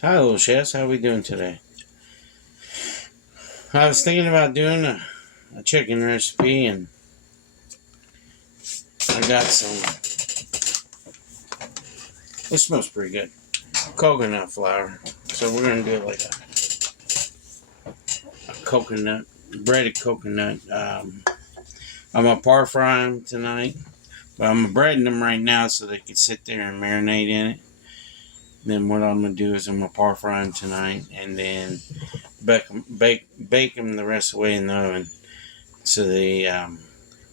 Hi, little chefs. How we doing today? I was thinking about doing a chicken recipe, and I got some. It smells pretty good. Coconut flour. So we're gonna do it like a coconut, breaded coconut. I'm gonna par fry them tonight, but I'm breading them right now so they can sit there and marinate in it. Then what I'm gonna do is I'm gonna par fry them tonight, and then bake them the rest of the way in the oven so they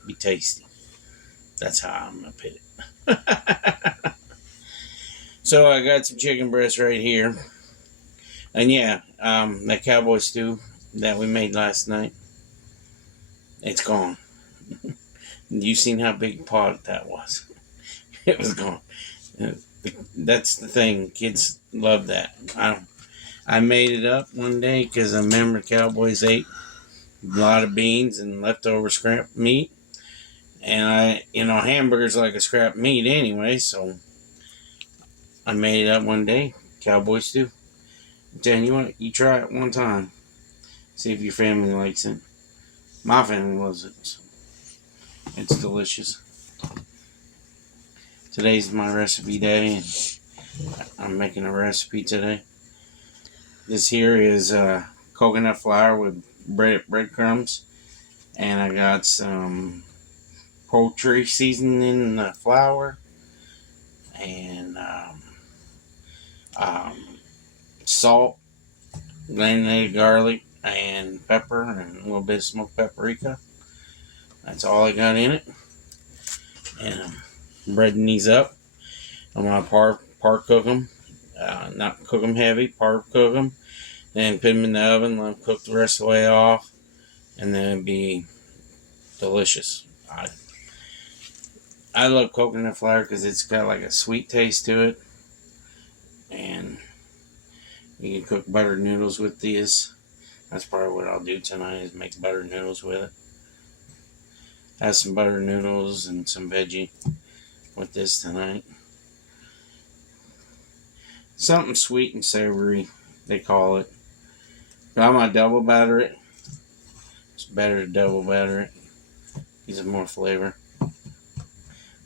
be tasty. That's how I'm gonna put it. So I got some chicken breast right here, and yeah, that cowboy stew that we made last night, it's gone. You seen how big a pot that was? It was gone. That's the thing. Kids love that. I made it up one day because I remember Cowboys ate a lot of beans and leftover scrap meat, and hamburgers like a scrap meat anyway. So I made it up one day. Cowboy stew. I'm telling you what, you try it one time. See if your family likes it. My family loves it. So it's delicious. Today's my recipe day, and I'm making a recipe today. This here is coconut flour with breadcrumbs, and I got some poultry seasoning in the flour, and um, salt, granulated garlic, and pepper, and a little bit of smoked paprika. That's all I got in it. And I'm breading these up. I'm gonna par cook them, not cook them heavy. Par cook them, then put them in the oven. Let them cook the rest of the way off, and then it'd be delicious. I love coconut flour because it's got like a sweet taste to it, and you can cook buttered noodles with these. That's probably what I'll do tonight is make buttered noodles with it. Have some buttered noodles and some veggie with this tonight. Something sweet and savory, they call it. But I'm going to double batter it. It's better to double batter it. Gives it more flavor.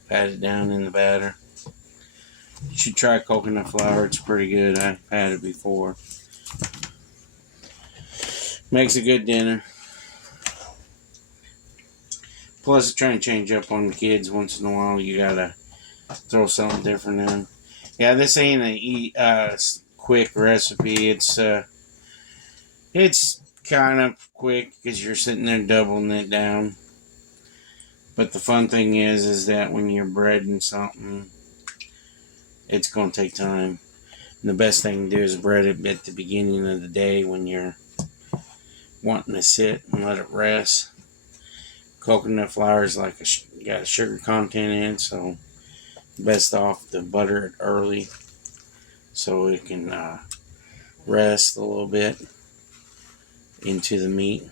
Pat it down in the batter. You should try coconut flour. It's pretty good. I've had it before. Makes a good dinner. Plus, trying to change up on the kids once in a while. You gotta throw something different in. Yeah, this ain't a quick recipe. It's kind of quick because you're sitting there doubling it down. But the fun thing is that when you're breading something, it's gonna take time. And the best thing to do is bread it at the beginning of the day when you're wanting to sit and let it rest. Coconut flour is like got a sugar content in it, so best off to butter it early so it can rest a little bit into the meat.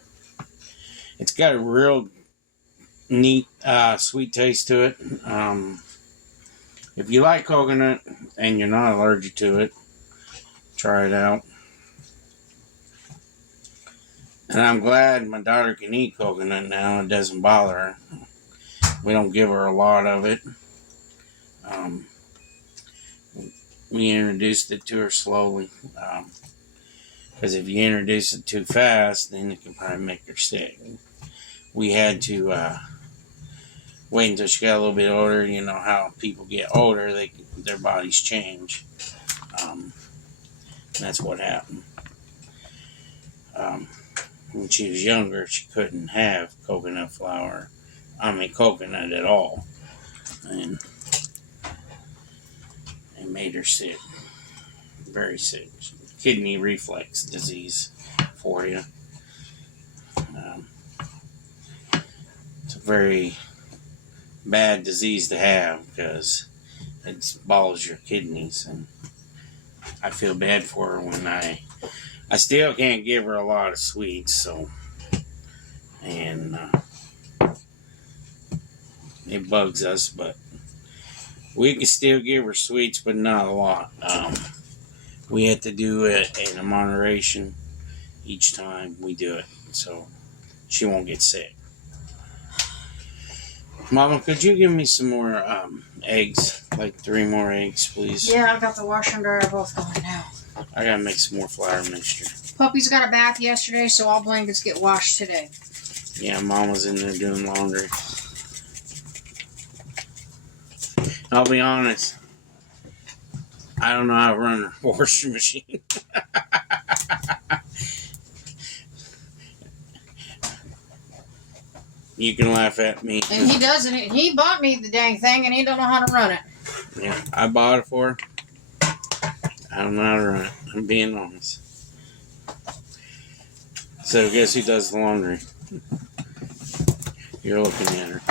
It's got a real neat sweet taste to it. If you like coconut and you're not allergic to it, try it out. And I'm glad my daughter can eat coconut now. It doesn't bother her. We don't give her a lot of it. We introduced it to her slowly. Because if you introduce it too fast, then it can probably make her sick. We had to wait until she got a little bit older. You know how people get older, their bodies change. That's what happened. When she was younger, she couldn't have coconut at all. And it made her sick. Very sick. Kidney reflex disease for you. It's a very bad disease to have because it bothers your kidneys, and I feel bad for her when I still can't give her a lot of sweets, so and it bugs us, but we can still give her sweets, but not a lot. we have to do it in a moderation each time we do it, so she won't get sick. Mama, could you give me some more eggs? Like 3 more eggs, please? Yeah, I've got the washer and dryer both going now. I gotta make some more flour mixture. Puppy's got a bath yesterday, so all blankets get washed today. Yeah, Mama's in there doing laundry. I'll be honest, I don't know how to run a washing machine. You can laugh at me. And he doesn't. He bought me the dang thing, and he don't know how to run it. Yeah, I bought it for her. I don't know how to run it. I'm being honest. So guess who does the laundry? You're looking at her.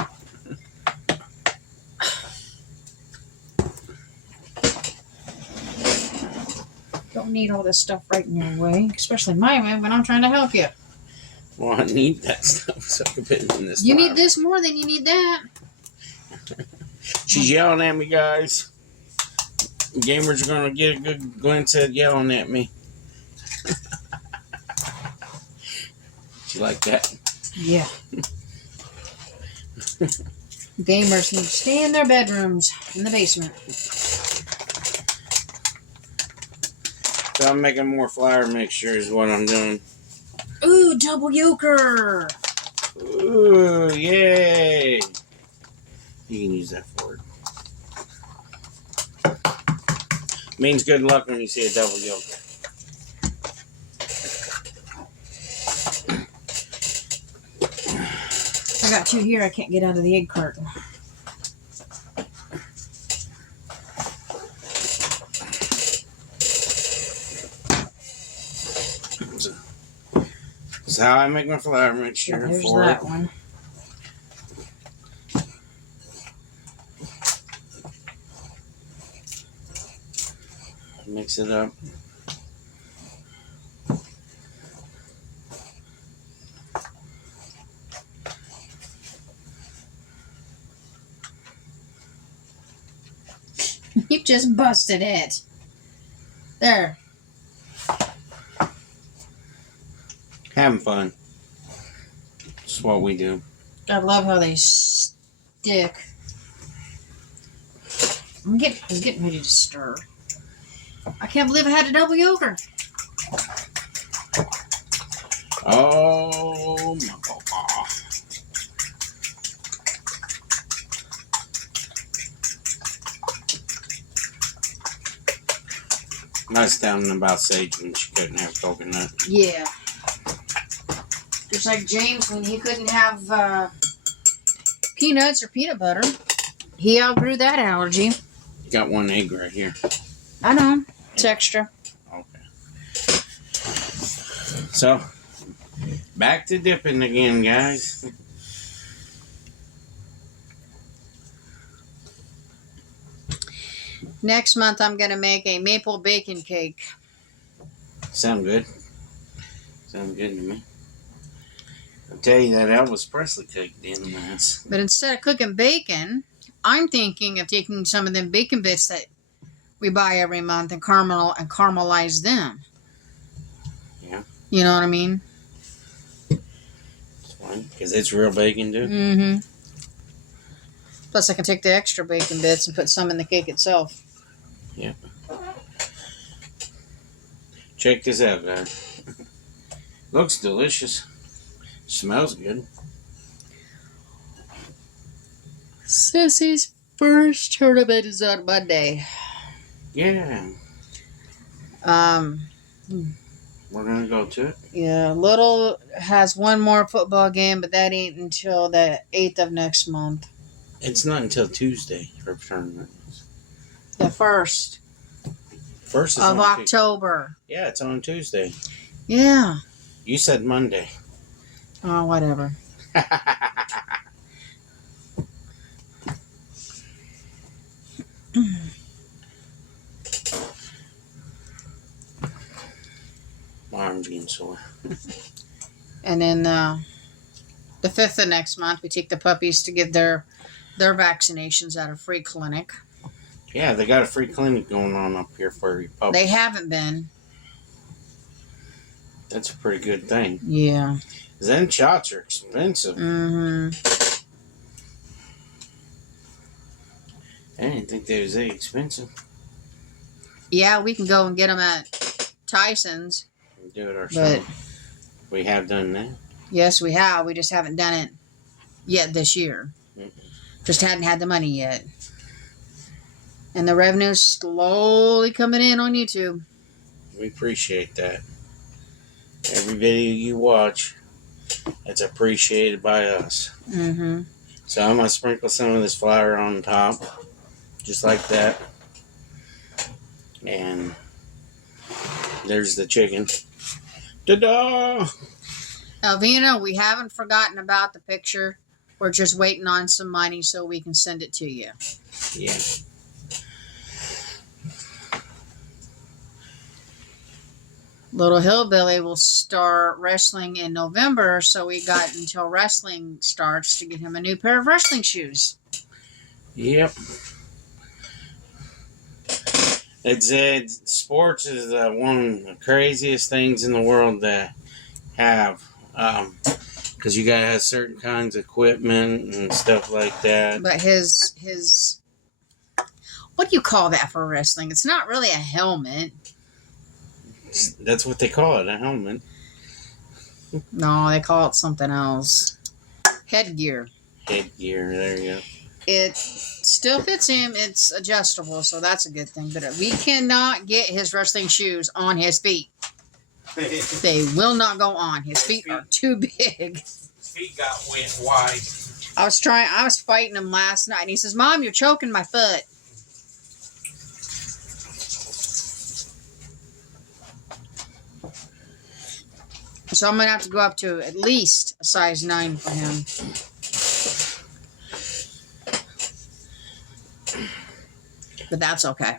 Don't need all this stuff right in your way, especially my way when I'm trying to help you. Well, I need that stuff so I can put it in this. You need this more than you need that. She's yelling at me, guys. Gamers are gonna get a good glance at yelling at me. You like that? Yeah. Gamers need to stay in their bedrooms in the basement. So I'm making more flour mixture is what I'm doing. Ooh, double yolker. Ooh, yay. You can use that for it. Means good luck when you see a double yolker. I got 2 here. I can't get out of the egg carton. That's how I make my flour mixture. Yeah, there's for that it. one. Mix it up. You just busted it. There. Having fun. That's what we do. I love how they stick. I'm getting ready to stir. I can't believe I had a double yolker. Oh my God. That's down about Sage when she couldn't have coconut. Yeah. Just like James when he couldn't have peanuts or peanut butter. He outgrew that allergy. Got 1 egg right here. I know. It's extra. Okay. So, back to dipping again, guys. Next month I'm going to make a maple bacon cake. Sound good? Sound good to me. I'll tell you that Elvis Presley cake didn't mess. But instead of cooking bacon, I'm thinking of taking some of them bacon bits that we buy every month and caramelize them. Yeah. You know what I mean? It's fine. Because it's real bacon, too. Mm-hmm. Plus I can take the extra bacon bits and put some in the cake itself. Yeah. Check this out, guys. Looks delicious. Smells good. Sissy's first tournament is on Monday. Yeah. We're gonna go to it. Yeah, Little has one more football game, but that ain't until the 8th of next month. It's not until Tuesday for tournament. The 1st First is of on October. Yeah, it's on Tuesday. Yeah. You said Monday. Oh, whatever. My arm's getting sore. And then the 5th of next month, we take the puppies to get their vaccinations at a free clinic. Yeah, they got a free clinic going on up here for your puppies. They haven't been. That's a pretty good thing. Yeah. Them shots are expensive. Mm-hmm. I didn't think they was that expensive. Yeah, we can go and get them at Tyson's. We do it ourselves. We have done that. Yes, we have. We just haven't done it yet this year. Mm-mm. Just hadn't had the money yet. And the revenue's slowly coming in on YouTube. We appreciate that. Every video you watch, it's appreciated by us. Mm-hmm. So I'm going to sprinkle some of this flour on top. Just like that. And there's the chicken. Ta-da! Alvina, we haven't forgotten about the picture. We're just waiting on some money so we can send it to you. Yeah. Little Hillbilly will start wrestling in November, so we got until wrestling starts to get him a new pair of wrestling shoes. Yep. Sports is one of the craziest things in the world to have. Because you got to have certain kinds of equipment and stuff like that. But his what do you call that for wrestling? It's not really a helmet. That's what they call it, a helmet. No, they call it something else. Headgear. Headgear, there you go. It still fits him. It's adjustable, so that's a good thing. But we cannot get his wrestling shoes on his feet. They will not go on. His feet are too big. Feet got wet wide. I was fighting him last night, and he says, "Mom, you're choking my foot." So I'm going to have to go up to at least a size 9 for him. But that's okay.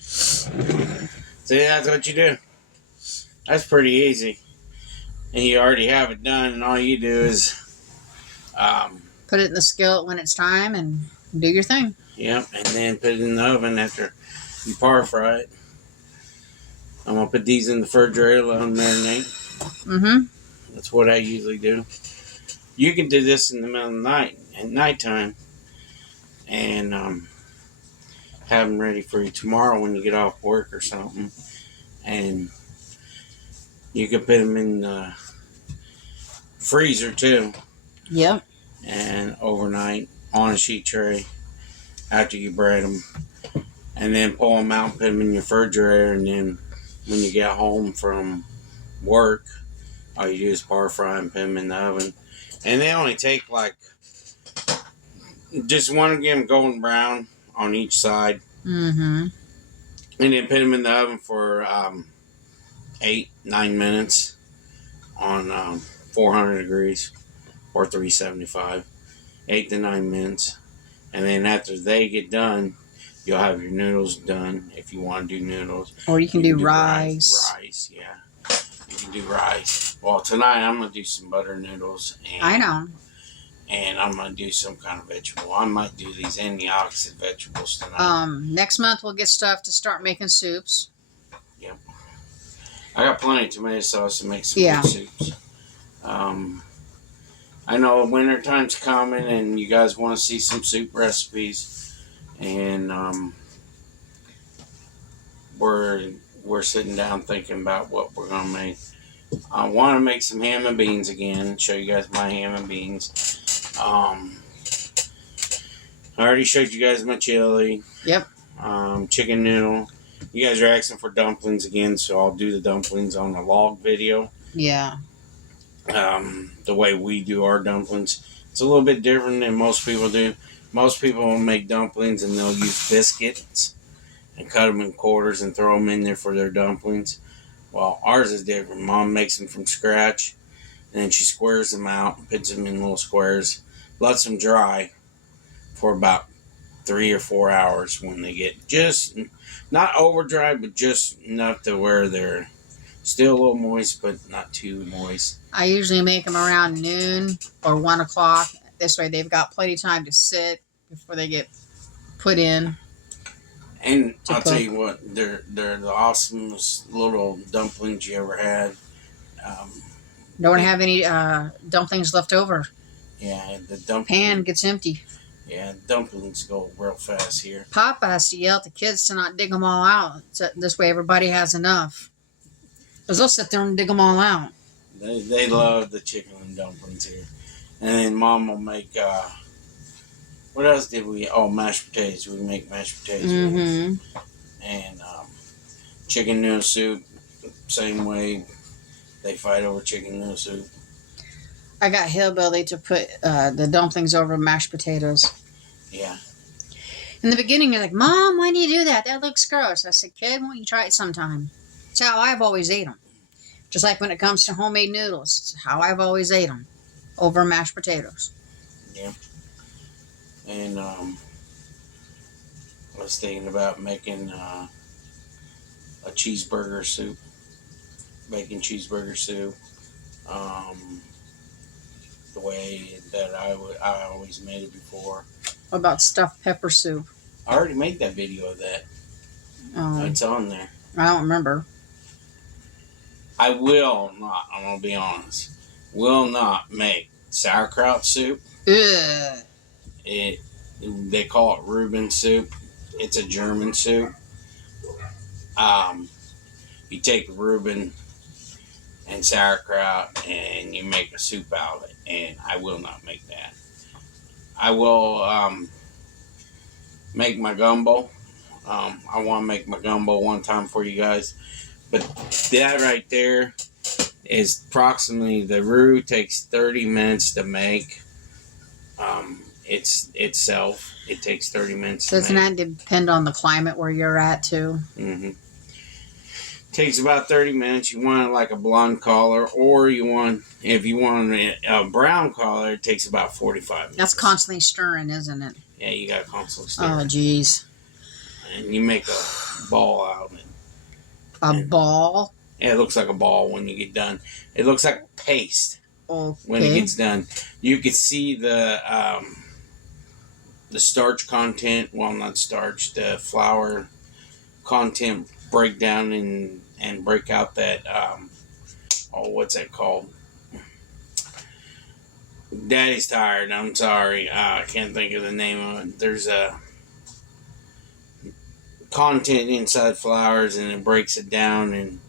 See, that's what you do. That's pretty easy. And you already have it done, and all you do is... put it in the skillet when it's time and do your thing. Yep, and then put it in the oven after you par fry it. I'm going to put these in the refrigerator, let them marinate. Mm-hmm. That's what I usually do. You can do this in the middle of the night, at nighttime, and have them ready for you tomorrow when you get off work or something. And you can put them in the freezer too. Yep. And overnight on a sheet tray after you bread them. And then pull them out and put them in your refrigerator, and then when you get home from work, all you do is par fry and put them in the oven. And they only take just want to get them golden brown on each side. Mm-hmm. And then put them in the oven for 8-9 minutes on 400 degrees or 375. 8 to 9 minutes. And then after they get done, you'll have your noodles done if you want to do noodles. Or you can do rice. Rice, yeah. You can do rice. Well, tonight I'm going to do some butter noodles. And, I know. And I'm going to do some kind of vegetable. I might do these antioxidant vegetables tonight. Next month we'll get stuff to start making soups. Yep. I got plenty of tomato sauce to make some good soups. I know winter time's coming and you guys want to see some soup recipes. And we're sitting down thinking about what we're going to make. I want to make some ham and beans again. Show you guys my ham and beans. I already showed you guys my chili. Yep. Chicken noodle. You guys are asking for dumplings again, so I'll do the dumplings on the log video. Yeah. The way we do our dumplings. It's a little bit different than most people do. Most people will make dumplings and they'll use biscuits and cut them in quarters and throw them in there for their dumplings. Well, ours is different. Mom makes them from scratch, and then she squares them out and puts them in little squares, lets them dry for about 3 or 4 hours when they get just, not over dry, but just enough to where they're still a little moist, but not too moist. I usually make them around noon or 1 o'clock, This way they've got plenty of time to sit before they get put in. And I'll tell you what, they're the awesomest little dumplings you ever had. Don't have any dumplings left over. Yeah, the dumpling Pan gets empty. Yeah, dumplings go real fast here. Papa has to yell at the kids to not dig them all out. So this way everybody has enough. Because they'll sit there and dig them all out. They love the chicken and dumplings here. And then Mom will make, what else did we, mashed potatoes. We make mashed potatoes. Mm-hmm. And chicken noodle soup, same way. They fight over chicken noodle soup. I got Hillbilly to put the dumplings over mashed potatoes. Yeah. In the beginning, you're like, Mom, why do you do that? That looks gross. I said, kid, why don't you try it sometime? It's how I've always ate them. Just like when it comes to homemade noodles. It's how I've always ate them. Over mashed potatoes. Yeah. And I was thinking about making a cheeseburger soup. Bacon cheeseburger soup. The way that I always made it before. What about stuffed pepper soup? I already made that video of that. It's on there. I don't remember. I will not, I'm going to be honest, will not make sauerkraut soup. Ugh. They call it Reuben soup. It's a German soup. You take Reuben and sauerkraut and you make a soup out of it, and I will not make that. I will make my gumbo. I want to make my gumbo one time for you guys, but that right there is approximately, the roux takes 30 minutes to make. Itself, it takes 30 minutes to make. Doesn't that depend on the climate where you're at too? Mm-hmm. Takes about 30 minutes. You want it like a blonde collar, or if you want a brown collar, it takes about 45 minutes. That's constantly stirring, isn't it? Yeah, you got to constantly stir. Oh, jeez. And you make a ball out of it. A ball? Yeah, it looks like a ball when you get done. It looks like paste when it Okay. gets done. You can see the starch content, well, not starch, the flour content break down and break out that, what's that called? Daddy's tired. I'm sorry. I can't think of the name of it. There's a content inside flours, and it breaks it down and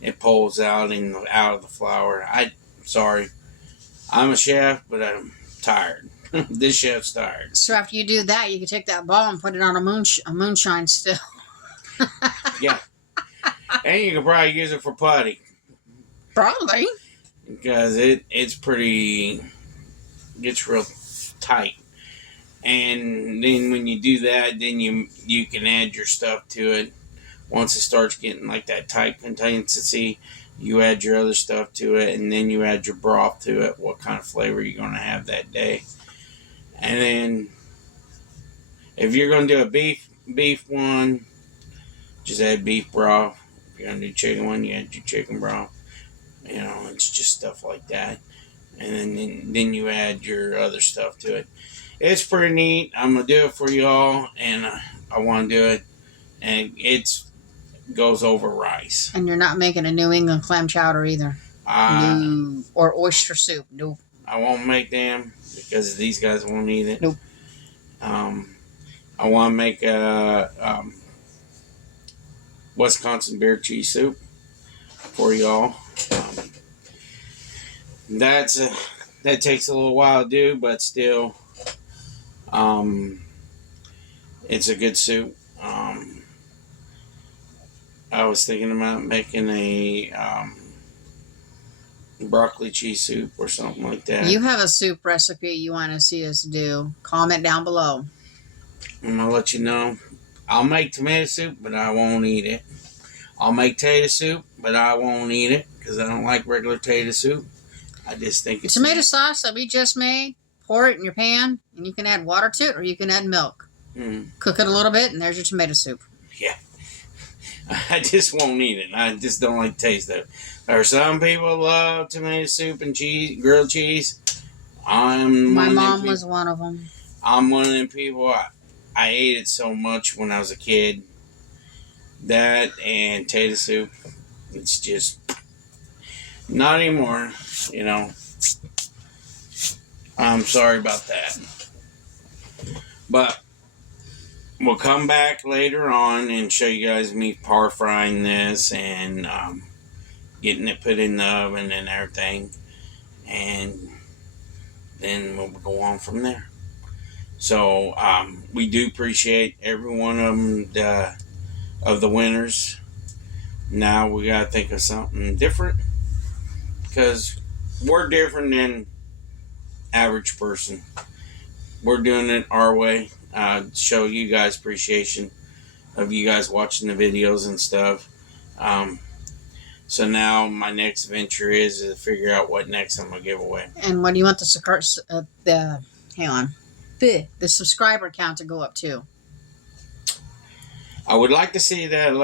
it pulls out of the flour. Sorry. I'm a chef, but I'm tired. This chef's tired. So after you do that, you can take that ball and put it on a moonshine still. Yeah. And you can probably use it for putty. Probably. Because it's pretty, gets real tight. And then when you do that, then you can add your stuff to it. Once it starts getting like that tight consistency, you add your other stuff to it, and then you add your broth to it, what kind of flavor you're going to have that day. And then if you're going to do a beef one, just add beef broth. If you're going to do chicken one, you add your chicken broth. You know, it's just stuff like that. And then you add your other stuff to it. It's pretty neat. I'm going to do it for y'all, and I want to do it. And it goes over rice. And you're not making a New England clam chowder either. No. Or oyster soup. No. I won't make them because these guys won't eat it. Nope. I want to make a Wisconsin beer cheese soup for y'all. That takes a little while to do, but still, it's a good soup. I was thinking about making a broccoli cheese soup or something like that. You have a soup recipe you want to see us do. Comment down below. I'm going to let you know. I'll make tomato soup, but I won't eat it. I'll make tater soup, but I won't eat it because I don't like regular tater soup. I just think it's tomato sauce that we just made, pour it in your pan, and you can add water to it or you can add milk. Cook it a little bit, and there's your tomato soup. Yeah. I just won't eat it. I just don't like the taste of it. There are some people who love tomato soup and cheese, grilled cheese. My mom was one of them. I'm one of them people. I ate it so much when I was a kid. That and tater soup. It's just not anymore. You know. I'm sorry about that. But we'll come back later on and show you guys me par frying this and getting it put in the oven and everything. And then we'll go on from there. So we do appreciate every one of them, of the winners. Now we got to think of something different because we're different than average person. We're doing it our way. Show you guys appreciation of you guys watching the videos and stuff. So now my next venture is to figure out what next I'm gonna give away. And what do you want the subscriber count to go up to? I would like to see that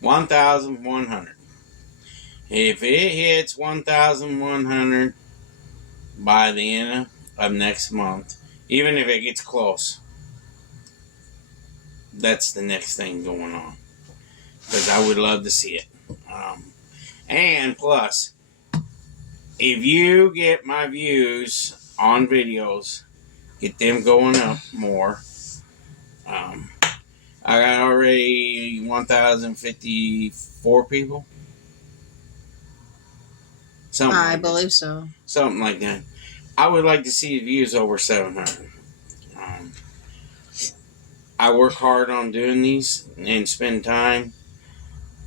1,100. If it hits 1,100 by the end of next month, even if it gets close, that's the next thing going on. Because I would love to see it. And plus, if you get my views on videos, get them going up more. I got already 1,054 people. I believe so. Something like that. I would like to see views over 700. I work hard on doing these and spend time,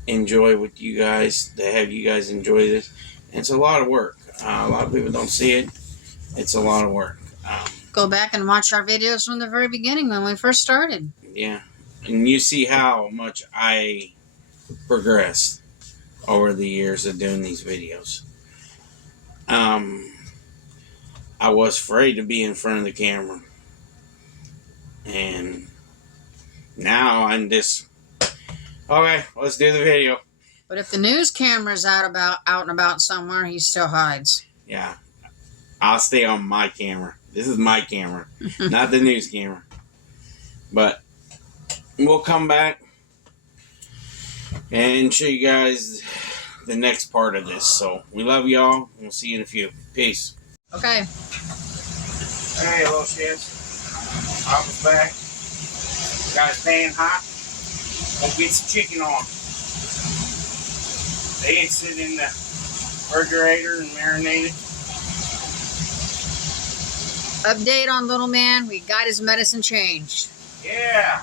enjoy with you guys, to have you guys enjoy this. And it's a lot of work. A lot of people don't see it. It's a lot of work. Go back and watch our videos from the very beginning when we first started. Yeah. And you see how much I progressed over the years of doing these videos. I was afraid to be in front of the camera. And now I'm just, okay, let's do the video. But if the news camera's out and about somewhere, he still hides. Yeah. I'll stay on my camera. This is my camera, not the news camera. But we'll come back and show you guys the next part of this. So we love y'all. We'll see you in a few. Peace. Okay. Hey, little shits. I was back. Got his pan hot. Gonna get some chicken on. They ain't sit in the refrigerator and marinated. Update on little man. We got his medicine changed. Yeah.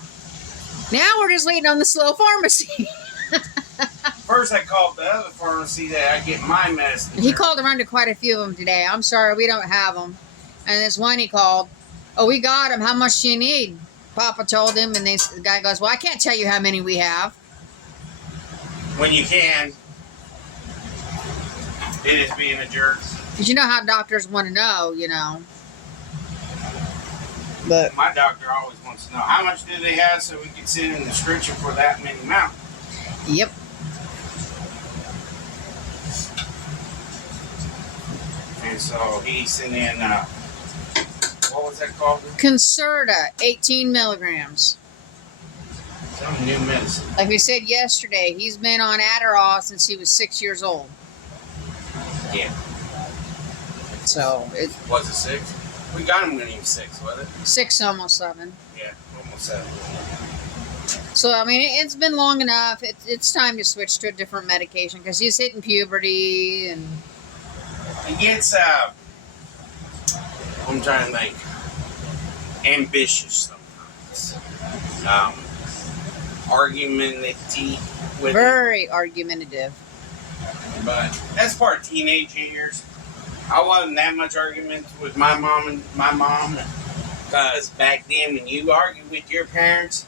Now we're just waiting on the slow pharmacy. First I called the other pharmacy that I get my medicine. He called around to quite a few of them today. I'm sorry, we don't have them. And this one he called, oh, we got them. How much do you need? Papa told him, and the guy goes, well, I can't tell you how many we have. When you can. It is being a jerk. Because you know how doctors want to know, you know. But my doctor always wants to know how much do they have so we can sit in the stretcher for that many amount. Yep. And so he sent in, what was that called? Concerta, 18 milligrams. Some new medicine. Like we said yesterday, he's been on Adderall since he was 6 years old. Yeah. So it was it 6? We got him when he was 6, was it? 6, almost 7. Yeah, almost 7. So I mean, it's been long enough. It's time to switch to a different medication because he's hitting puberty and he gets. I'm trying to think. Ambitious sometimes. Argumentative. Very argumentative. But that's part of teenage years. I wasn't that much argument with my mom, because back then when you argued with your parents,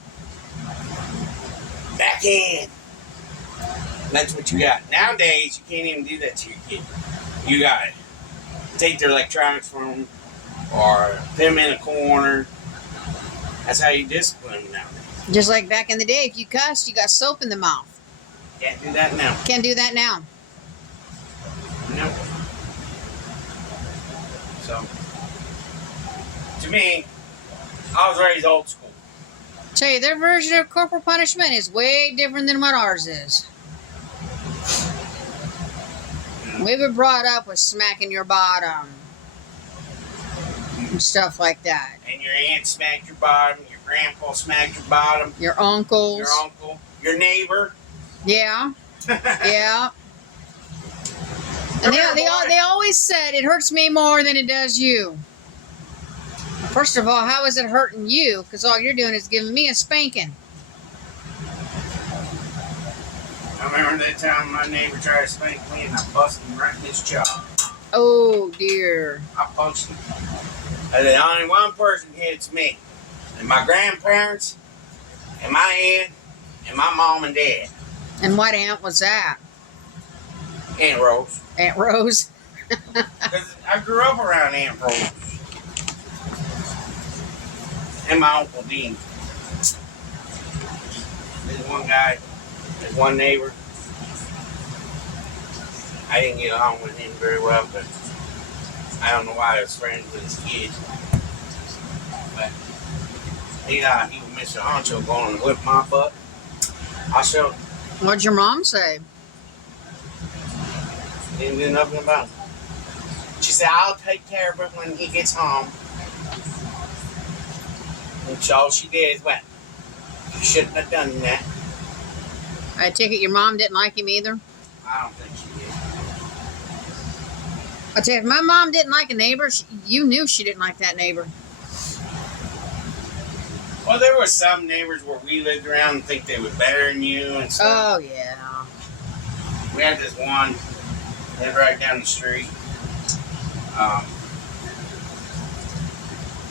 backhand. That's what you got. Nowadays, you can't even do that to your kid. You got to take their electronics from them or put them in a corner. That's how you discipline them nowadays. Just like back in the day, if you cussed, you got soap in the mouth. Can't do that now. Can't do that now. Nope. So, to me, I was raised old school. Tell you, their version of corporal punishment is way different than what ours is. We were brought up with smacking your bottom and stuff like that. And your aunt smacked your bottom, your grandpa smacked your bottom, Your uncles. your uncle, your neighbor. Yeah. Yeah. And they always said it hurts me more than it does you. First of all, how is it hurting you? Because all you're doing is giving me a spanking. I remember that time my neighbor tried to spank me and I busted him right in his jaw. Oh, dear. I punched him. I said, only one person hits me. And my grandparents, and my aunt, and my mom and dad. And what aunt was that? Aunt Rose. Aunt Rose? Because I grew up around Aunt Rose. And my Uncle Dean. There's one guy, there's one neighbor. I didn't get along with him very well, but I don't know why I was friends with his kids. But he was Mr. Honcho going to whip my butt. I showed him. What'd your mom say? Didn't do nothing about it. She said, I'll take care of it when he gets home. And all she did is went, you shouldn't have done that. I take it your mom didn't like him either? I don't think she did. I tell you, if my mom didn't like a neighbor, you knew she didn't like that neighbor. Well, there were some neighbors where we lived around and think they were better than you and stuff. Oh, yeah. We had this one lived right down the street.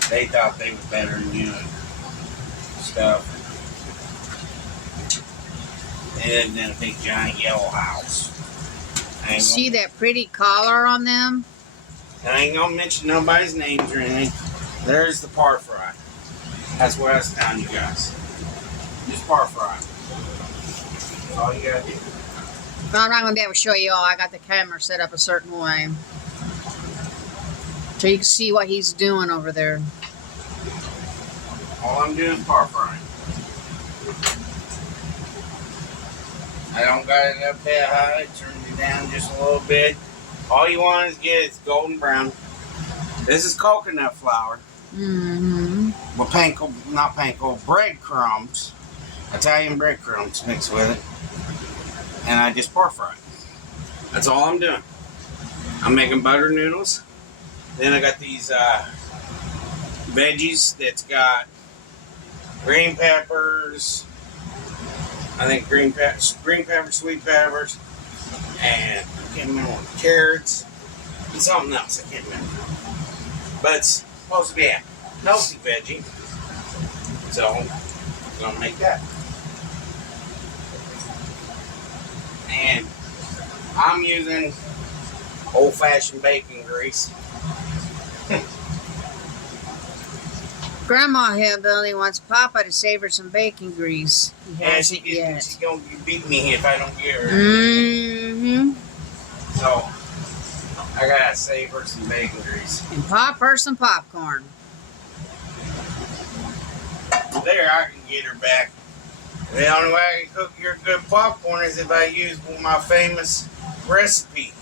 They thought they were better than you and stuff. They lived in a big giant yellow house. See that pretty collar on them? I ain't gonna mention nobody's names or anything. There's the par fry. That's what I was telling you guys. Just par fry. That's all you gotta do. I'm not going to be able to show you all. I got the camera set up a certain way. So you can see what he's doing over there. All I'm doing is par frying. I don't got it up that high. Turn it down just a little bit. All you want is get it golden brown. This is coconut flour. Mm-hmm. With panko, breadcrumbs. Italian breadcrumbs mixed with it. And I just par fry it. That's all I'm doing. I'm making butter noodles. Then I got these veggies that's got green peppers. I think green peppers, sweet peppers, and I can't remember what, carrots, and something else. I can't remember. But it's supposed to be a healthy veggie. So I'm gonna make that. And I'm using old-fashioned bacon grease. Grandma Hillbilly wants Papa to save her some bacon grease. He And hasn't yet. she's gonna beat me if I don't get her. Mm-hmm. So I gotta save her some bacon grease. And pop her some popcorn. There, I can get her back. The only way I can cook your good popcorn is if I use my famous recipe.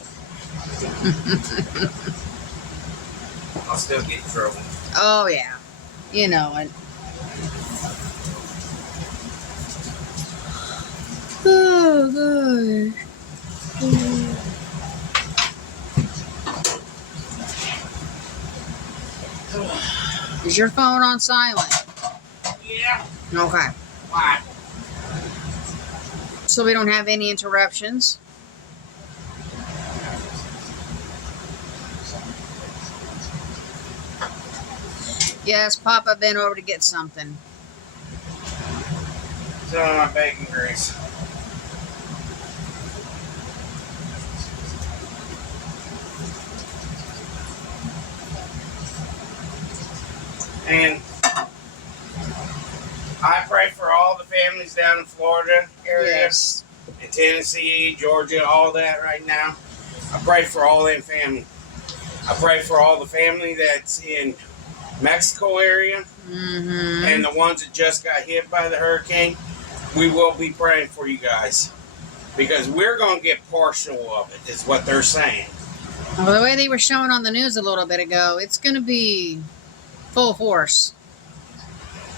I'll still get in trouble. Oh, yeah. You know it. Oh, God. Is your phone on silent? Yeah. Okay. Why? So we don't have any interruptions? Yes, Papa been over to get something. Some of my bacon grease. And I pray for all the families down in Florida area, Yes. in Tennessee, Georgia, all that right now. I pray for all them families. I pray for all the family that's in Mexico area and the ones that just got hit by the hurricane. We will be praying for you guys because we're going to get partial of it, is what they're saying. Well, the way they were showing on the news a little bit ago, it's going to be full force.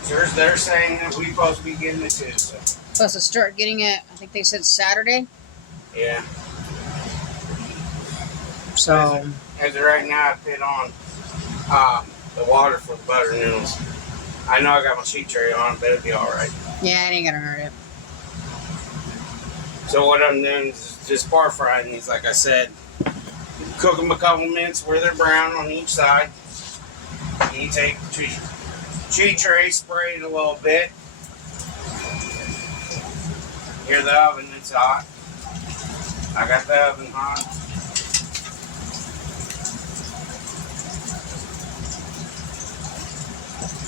They're saying that we're supposed to be getting it too. So. Supposed to start getting it, I think they said Saturday. Yeah. So. As of right now, I put on the water for the butter noodles. I know I got my sheet tray on, but it'll be all right. Yeah, it ain't gonna hurt it. So what I'm doing is just par frying these, like I said. Cook them a couple minutes where they're brown on each side. You take the sheet tray, spray it a little bit. Here the oven is hot. I got the oven hot.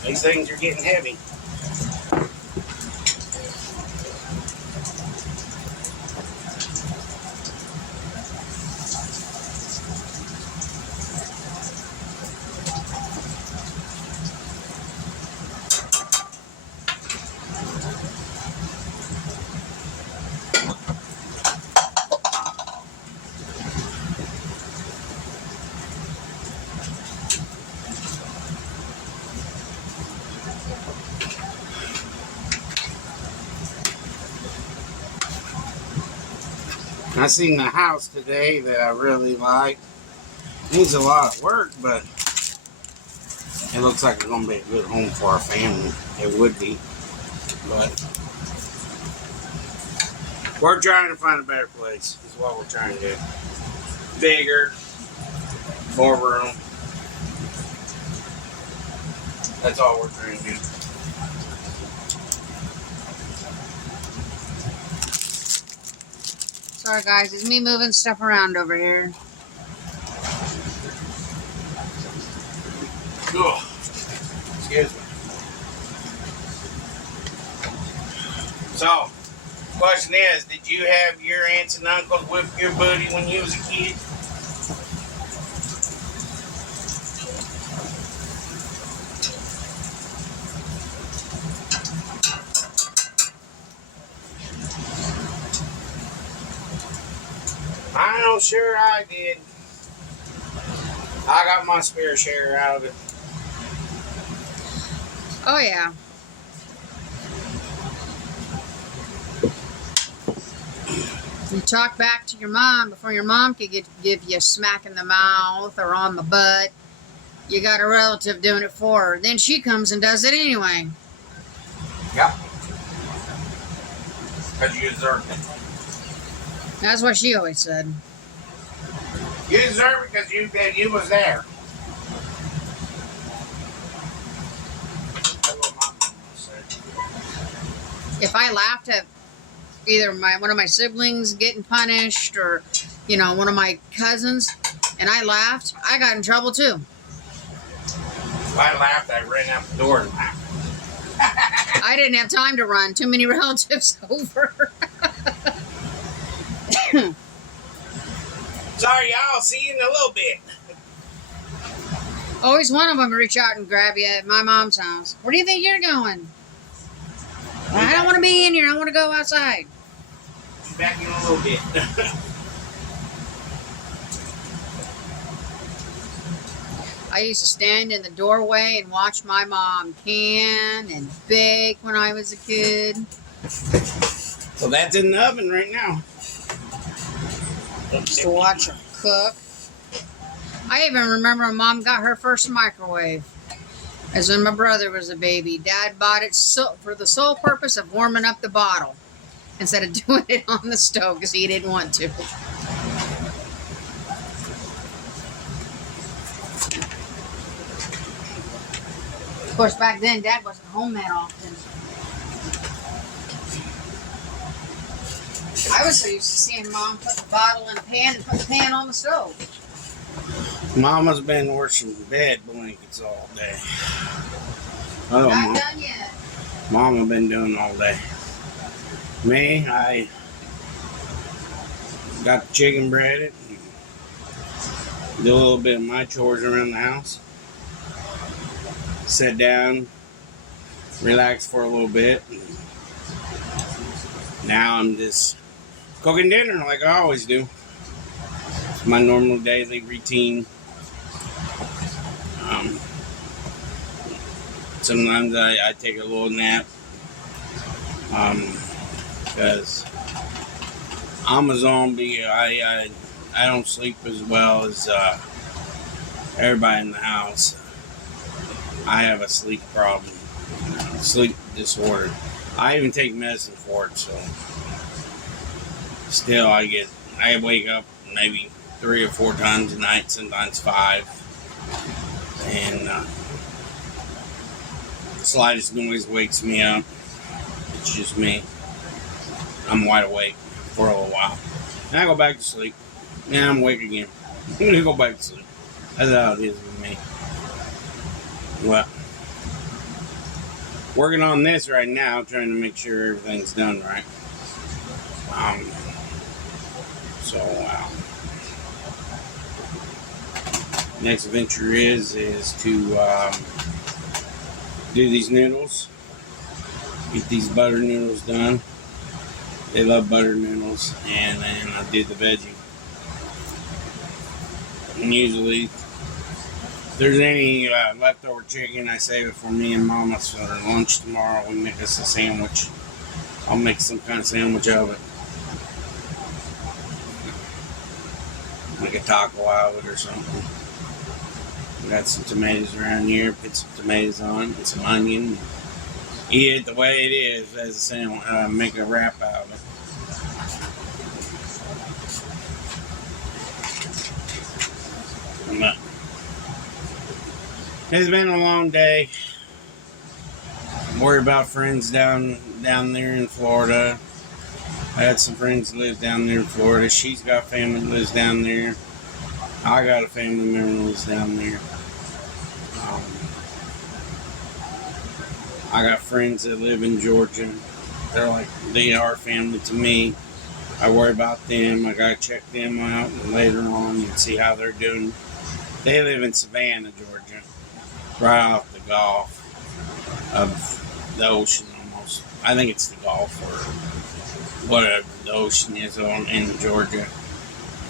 These things are getting heavy. I seen the house today that I really like. Needs a lot of work, but it looks like it's going to be a good home for our family. It would be. But we're trying to find a better place, is what we're trying to do. Bigger, more room. That's all we're trying to do. Sorry guys, it's me moving stuff around over here. Ugh. Excuse me. So, question is, did you have your aunts and uncles whip your booty when you was a kid? I'm sure I did. I got my fair share out of it. Oh yeah. You talk back to your mom before your mom could give you a smack in the mouth or on the butt. You got a relative doing it for her. Then she comes and does it anyway. Yep. Because you deserve it. That's what she always said. You deserve it because you was there. If I laughed at either one of my siblings getting punished or, one of my cousins, and I laughed, I got in trouble too. If I laughed, I ran out the door and laughed. I didn't have time to run. Too many relatives over. Sorry, y'all. See you in a little bit. Always one of them reach out and grab you at my mom's house. Where do you think you're going? I don't want to be in here. I want to go outside. Be back in a little bit. I used to stand in the doorway and watch my mom can and bake when I was a kid. So that's in the oven right now. Just to watch her cook. I even remember when Mom got her first microwave. As when my brother was a baby. Dad bought it for the sole purpose of warming up the bottle instead of doing it on the stove because he didn't want to. Of course, back then, Dad wasn't home that often. I was so used to seeing Mom put the bottle in a pan and put the pan on the stove. Mama's been washing bed blankets all day. Oh, Not done yet. Mama been doing all day. Me, I got the chicken breaded. do a little bit of my chores around the house, sit down, relax for a little bit. Now I'm just cooking dinner like I always do. It's my normal daily routine. Sometimes I take a little nap because I'm a zombie. I don't sleep as well as everybody in the house. I have a sleep problem, sleep disorder. I even take medicine for it, so still I wake up maybe 3 or 4 times a night, sometimes 5, and the slightest noise wakes me up. It's just me. I'm wide awake for a little while, and I go back to sleep. Now I'm awake again. I'm gonna go back to sleep. That's how it is with me. Well, working on this right now, trying to make sure everything's done right. Next venture is to do these noodles. Get these butter noodles done. They love butter noodles, and then I do the veggie. And usually, if there's any leftover chicken, I save it for me and Mama for lunch tomorrow. We make us a sandwich. I'll make some kind of sandwich of it. Like a taco out of it or something. Got some tomatoes around here. Put some tomatoes on and some onion. Eat it the way it is as a sandwich. Make a wrap out of it. It's been a long day. I'm worried about friends down there in Florida. I had some friends that live down there in Florida. She's got family that lives down there. I got a family member that lives down there. I got friends that live in Georgia. They are family to me. I worry about them. I gotta check them out later on and see how they're doing. They live in Savannah, Georgia, right off the Gulf of the ocean almost. I think it's the Gulf or whatever the ocean is in Georgia.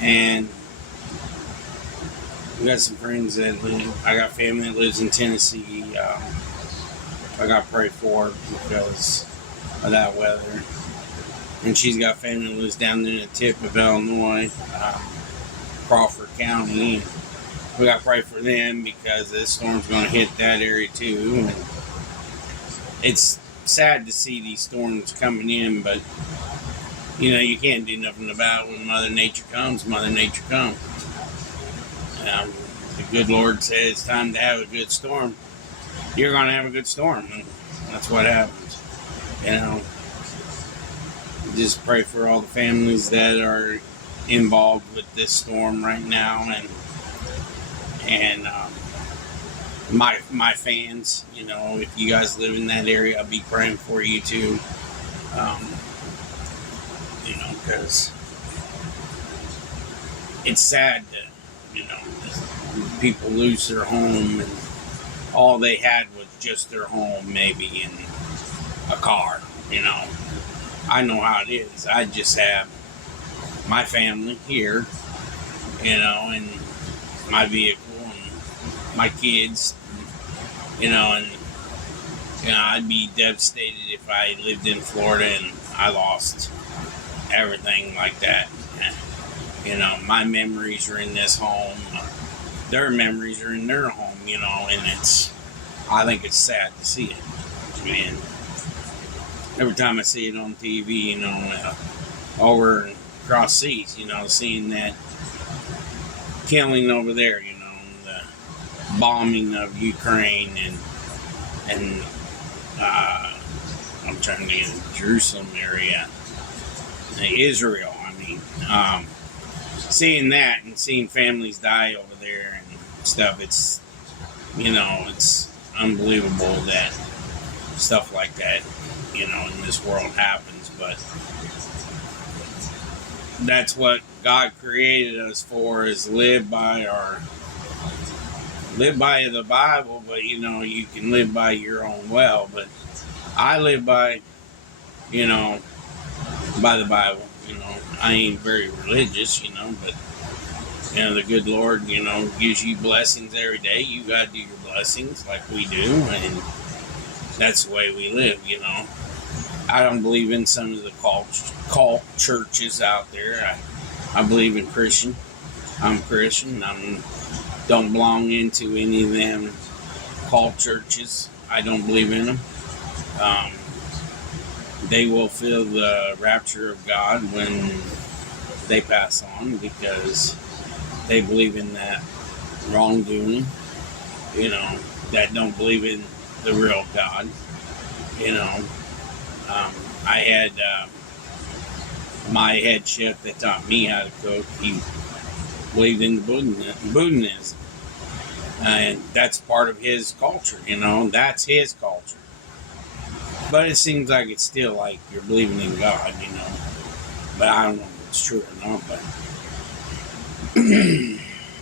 And we got some friends that live. I got family that lives in Tennessee. I got to pray for her because of that weather. And she's got family that lives down there in the tip of Illinois, Crawford County. And we got to pray for them because this storm's going to hit that area too. And it's sad to see these storms coming in, but you can't do nothing about it. When Mother Nature comes, Mother Nature comes. The good Lord says it's time to have a good storm. You're going to have a good storm. And that's what happens. Just pray for all the families that are involved with this storm right now, and my fans. If you guys live in that area, I'll be praying for you too. Because it's sad that people lose their home and all they had was just their home, maybe, and a car. I know how it is. I just have my family here, and my vehicle and my kids, and I'd be devastated if I lived in Florida and I lost everything like that. My memories are in this home. Their memories are in their home, and I think it's sad to see it. Man, every time I see it on TV, over across seas, seeing that killing over there, the bombing of Ukraine and I'm trying to get in Jerusalem area, Israel. Seeing that and seeing families die over there and stuff, it's unbelievable that stuff like that, in this world happens. But that's what God created us for, is live by the Bible, but you can live by your own well. But I live by, you know, by the Bible. I ain't very religious, but the good Lord, gives you blessings every day. You gotta do your blessings like we do, and that's the way we live. I don't believe in some of the cult churches out there. I believe in Christian. I'm Christian. Don't belong into any of them cult churches. I don't believe in them. They will feel the rapture of God when they pass on, because they believe in that wrongdoing, that don't believe in the real God. I had my head chef that taught me how to cook. He believed in Buddhism, and that's part of his culture. That's his culture. But it seems like it's still like you're believing in God, But I don't know if it's true or not. But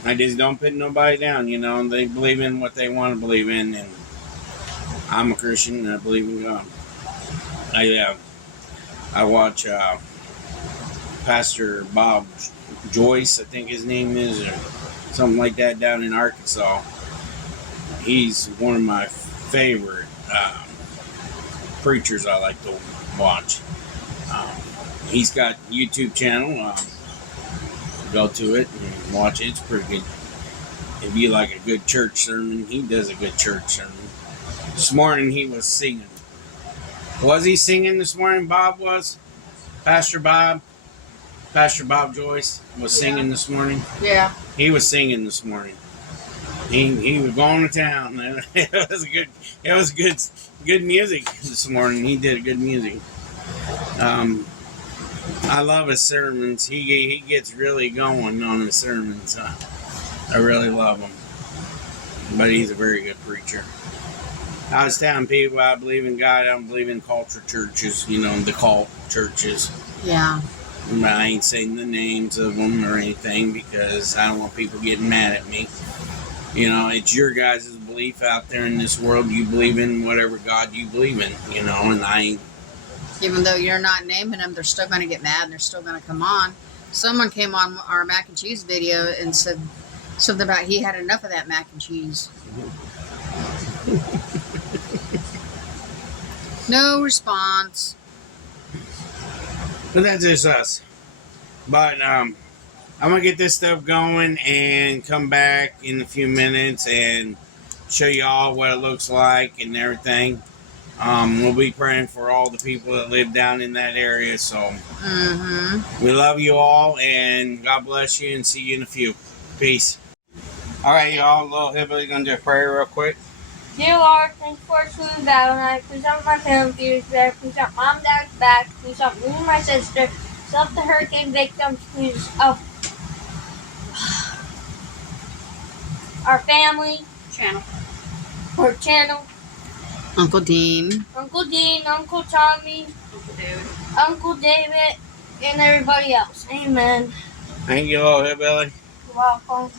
I just don't put nobody down. They believe in what they want to believe in, and I'm a Christian and I believe in God. I watch Pastor Bob Joyce, I think his name is, or something like that, down in Arkansas. He's one of my favorite preachers I like to watch. He's got a YouTube channel. Go to it and watch it. It's pretty good. If you like a good church sermon, he does a good church sermon. This morning he was singing. Was he singing this morning? Bob was? Pastor Bob Joyce was singing this morning. Yeah. He was singing this morning. He was going to town. It was good music this morning. He did good music. I love his sermons. He gets really going on his sermons. I really love him. But he's a very good preacher. I was telling people I believe in God. I don't believe in culture churches, the cult churches. Yeah. I ain't saying the names of them or anything, because I don't want people getting mad at me. It's your guys' belief out there in this world. You believe in whatever God you believe in, and I ain't. Even though you're not naming them, they're still going to get mad and they're still going to come on. Someone came on our mac and cheese video and said something about he had enough of that mac and cheese. No response. But that's just us. But I'm going to get this stuff going and come back in a few minutes and show you all what it looks like and everything. We'll be praying for all the people that live down in that area. So we love you all, and God bless you, and see you in a few. Peace. All right, y'all. Little Hillbilly going to do a prayer real quick. Dear Lord, thanks for a smooth battle night. Please help my family fears there. Please help Mom and Dad's back. Please help me and my sister. Please help the hurricane victims. Please help our family. Our channel. Uncle Dean. Uncle Dean, Uncle Tommy, Uncle David, and everybody else. Amen. Thank you, Little Hillbilly. You're welcome.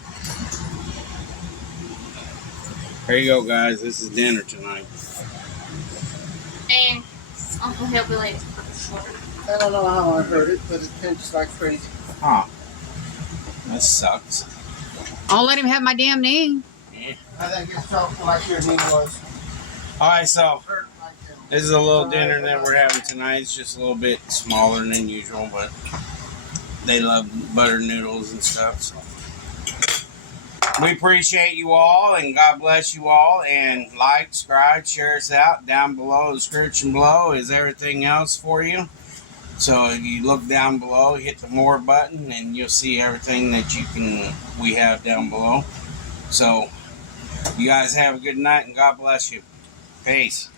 Here you go, guys. This is dinner tonight. And Uncle Hillbilly. I don't know how I heard it, but it pinched like crazy. Huh. That sucks. I'll let him have my damn name. Yeah. I think it felt like your knee was Alright, so hurt like this is a little dinner that we're having tonight. It's just a little bit smaller than usual, but they love butter noodles and stuff. So we appreciate you all, and God bless you all. And like, subscribe, share us out. Down below, the description below is everything else for you. So if you look down below, hit the more button, and you'll see everything that we have down below. So you guys have a good night, and God bless you. Peace.